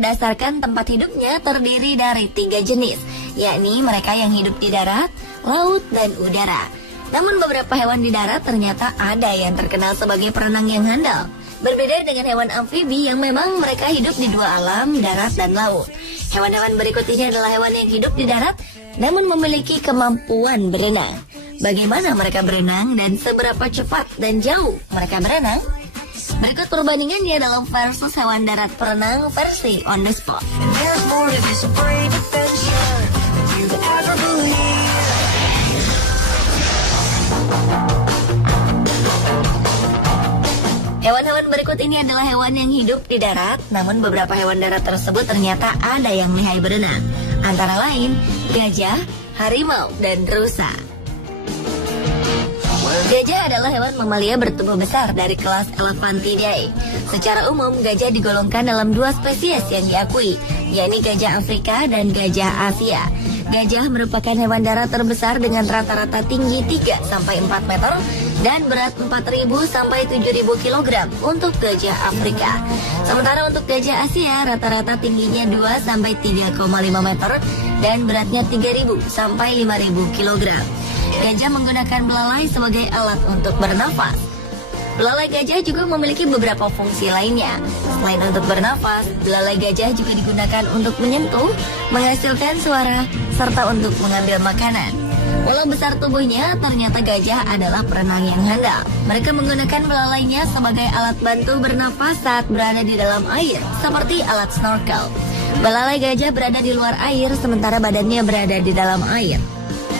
berdasarkan tempat hidupnya terdiri dari 3 jenis, yakni mereka yang hidup di darat, laut, dan udara. Namun beberapa hewan di darat ternyata ada yang terkenal sebagai perenang yang handal. Berbeda dengan hewan amfibi yang memang mereka hidup di 2 alam, darat dan laut. Hewan-hewan berikut ini adalah hewan yang hidup di darat namun memiliki kemampuan berenang. Bagaimana mereka berenang dan seberapa cepat dan jauh mereka berenang? Berikut perbandingannya dalam versus hewan darat perenang versi On The Spot. Hewan-hewan berikut ini adalah hewan yang hidup di darat, namun beberapa hewan darat tersebut ternyata ada yang lihai berenang. Antara lain, gajah, harimau, dan rusa. Gajah adalah hewan mamalia bertubuh besar dari kelas Elephantidae. Secara umum, gajah digolongkan dalam 2 spesies yang diakui, yakni gajah Afrika dan gajah Asia. Gajah merupakan hewan darat terbesar dengan rata-rata tinggi 3-4 meter dan berat 4.000 sampai 7.000 kg untuk gajah Afrika. Sementara untuk gajah Asia, rata-rata tingginya 2 sampai 3,5 meter dan beratnya 3.000 sampai 5.000 kg. Gajah menggunakan belalai sebagai alat untuk bernafas. Belalai gajah juga memiliki beberapa fungsi lainnya. Selain untuk bernafas, belalai gajah juga digunakan untuk menyentuh, menghasilkan suara, serta untuk mengambil makanan. Walau besar tubuhnya, ternyata gajah adalah perenang yang handal. Mereka menggunakan belalainya sebagai alat bantu bernafas saat berada di dalam air, seperti alat snorkel. Belalai gajah berada di luar air, sementara badannya berada di dalam air.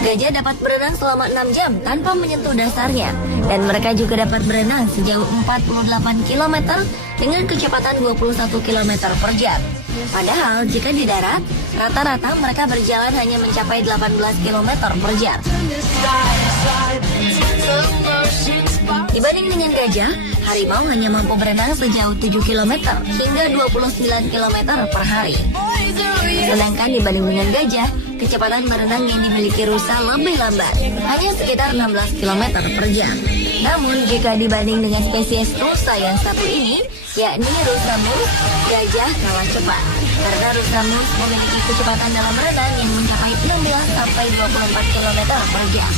Gajah dapat berenang selama 6 jam tanpa menyentuh dasarnya, dan mereka juga dapat berenang sejauh 48 km dengan kecepatan 21 km per jam. Padahal jika di darat, rata-rata mereka berjalan hanya mencapai 18 km per jam. Dibanding dengan gajah, harimau hanya mampu berenang sejauh 7 km hingga 29 km per hari. Sedangkan dibanding dengan gajah, kecepatan berenang yang dimiliki rusa lebih lambat, hanya sekitar 16 km per jam. Namun jika dibanding dengan spesies rusa yang satu ini, yakni rusa moose, gajah kalah cepat. Karena rusa moose memiliki kecepatan dalam berenang yang mencapai 16 sampai 24 km per jam.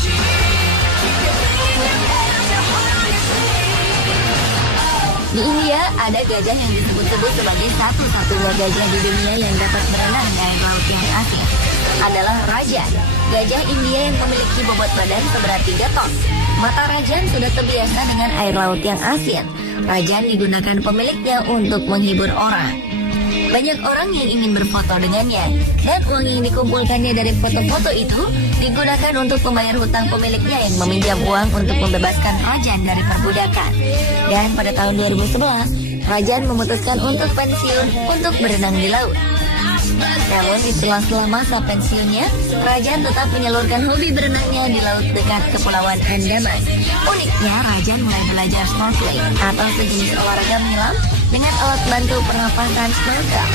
Di India, ada gajah yang disebut-sebut sebagai satu-satunya gajah di dunia yang dapat berenang di air laut yang asin. Adalah Rajan, gajah India yang memiliki bobot badan seberat 3 ton. Mata Rajan sudah terbiasa dengan air laut yang asin. Rajan digunakan pemiliknya untuk menghibur orang. Banyak orang yang ingin berfoto dengannya, dan uang yang dikumpulkannya dari foto-foto itu digunakan untuk membayar hutang pemiliknya yang meminjam uang untuk membebaskan Rajan dari perbudakan. Dan pada tahun 2011, Rajan memutuskan untuk pensiun untuk berenang di laut. Namun di sela-sela masa pensiunnya, Rajan tetap menyalurkan hobi berenangnya di laut dekat Kepulauan Andaman. Uniknya, Rajan mulai belajar snorkeling atau sejenis olahraga menyelam dengan alat bantu pernapasan snorkel.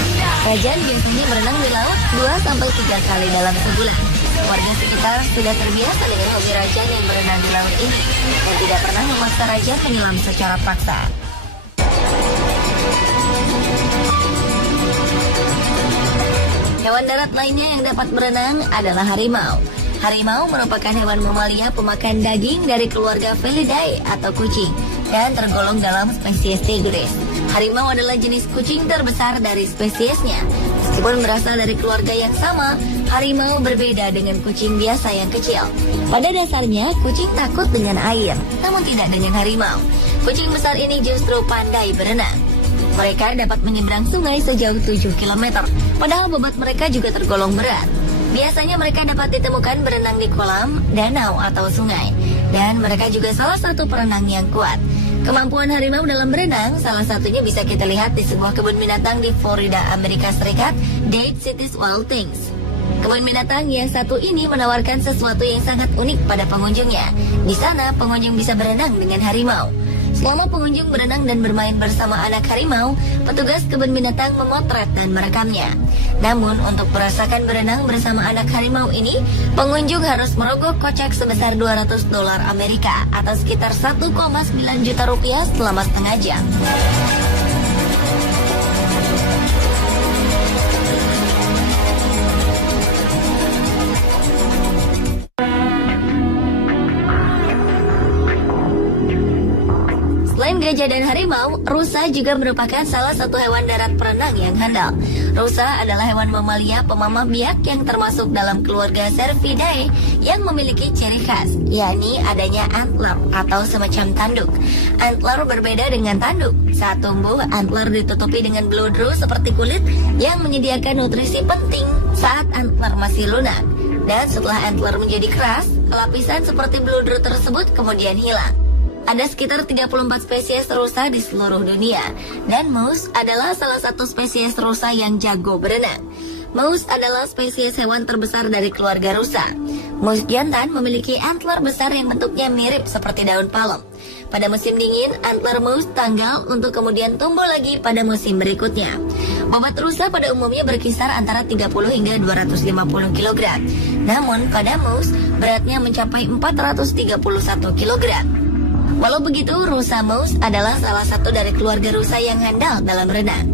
Rajan biasanya berenang di laut 2-3 kali dalam sebulan. Warga sekitar sudah terbiasa dengan hobi Rajan yang berenang di laut ini dan tidak pernah memaksa Rajan menyelam secara paksa. Hewan darat lainnya yang dapat berenang adalah harimau. Harimau merupakan hewan mamalia pemakan daging dari keluarga Felidae atau kucing dan tergolong dalam spesies Tigris. Harimau adalah jenis kucing terbesar dari spesiesnya. Meskipun berasal dari keluarga yang sama, harimau berbeda dengan kucing biasa yang kecil. Pada dasarnya, kucing takut dengan air, namun tidak dengan harimau. Kucing besar ini justru pandai berenang. Mereka dapat menyeberang sungai sejauh 7 km, padahal bobot mereka juga tergolong berat. Biasanya mereka dapat ditemukan berenang di kolam, danau, atau sungai. Dan mereka juga salah satu perenang yang kuat. Kemampuan harimau dalam berenang salah satunya bisa kita lihat di sebuah kebun binatang di Florida, Amerika Serikat, Dade Cities Wild Things. Kebun binatang yang satu ini menawarkan sesuatu yang sangat unik pada pengunjungnya. Di sana, pengunjung bisa berenang dengan harimau. Selama pengunjung berenang dan bermain bersama anak harimau, petugas kebun binatang memotret dan merekamnya. Namun, untuk merasakan berenang bersama anak harimau ini, pengunjung harus merogoh kocek sebesar $200 Amerika atau sekitar 1,9 juta rupiah selama setengah jam. gajah dan harimau, rusa juga merupakan salah satu hewan darat perenang yang handal. Rusa adalah hewan mamalia pemamah biak yang termasuk dalam keluarga Cervidae yang memiliki ciri khas, yakni adanya antler atau semacam tanduk. Antler berbeda dengan tanduk. Saat tumbuh, antler ditutupi dengan bludru seperti kulit yang menyediakan nutrisi penting saat antler masih lunak. Dan setelah antler menjadi keras, lapisan seperti bludru tersebut kemudian hilang. Ada sekitar 34 spesies rusa di seluruh dunia, dan moose adalah salah satu spesies rusa yang jago berenang. Moose adalah spesies hewan terbesar dari keluarga rusa. Moose jantan memiliki antler besar yang bentuknya mirip seperti daun palem. Pada musim dingin, antler moose tanggal untuk kemudian tumbuh lagi pada musim berikutnya. Bobot rusa pada umumnya berkisar antara 30 hingga 250 kg. Namun pada moose, beratnya mencapai 431 kg. Walau begitu, rusa moose adalah salah satu dari keluarga rusa yang handal dalam renang.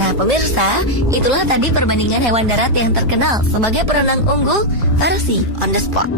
Nah pemirsa, itulah tadi perbandingan hewan darat yang terkenal sebagai perenang unggul versi On The Spot.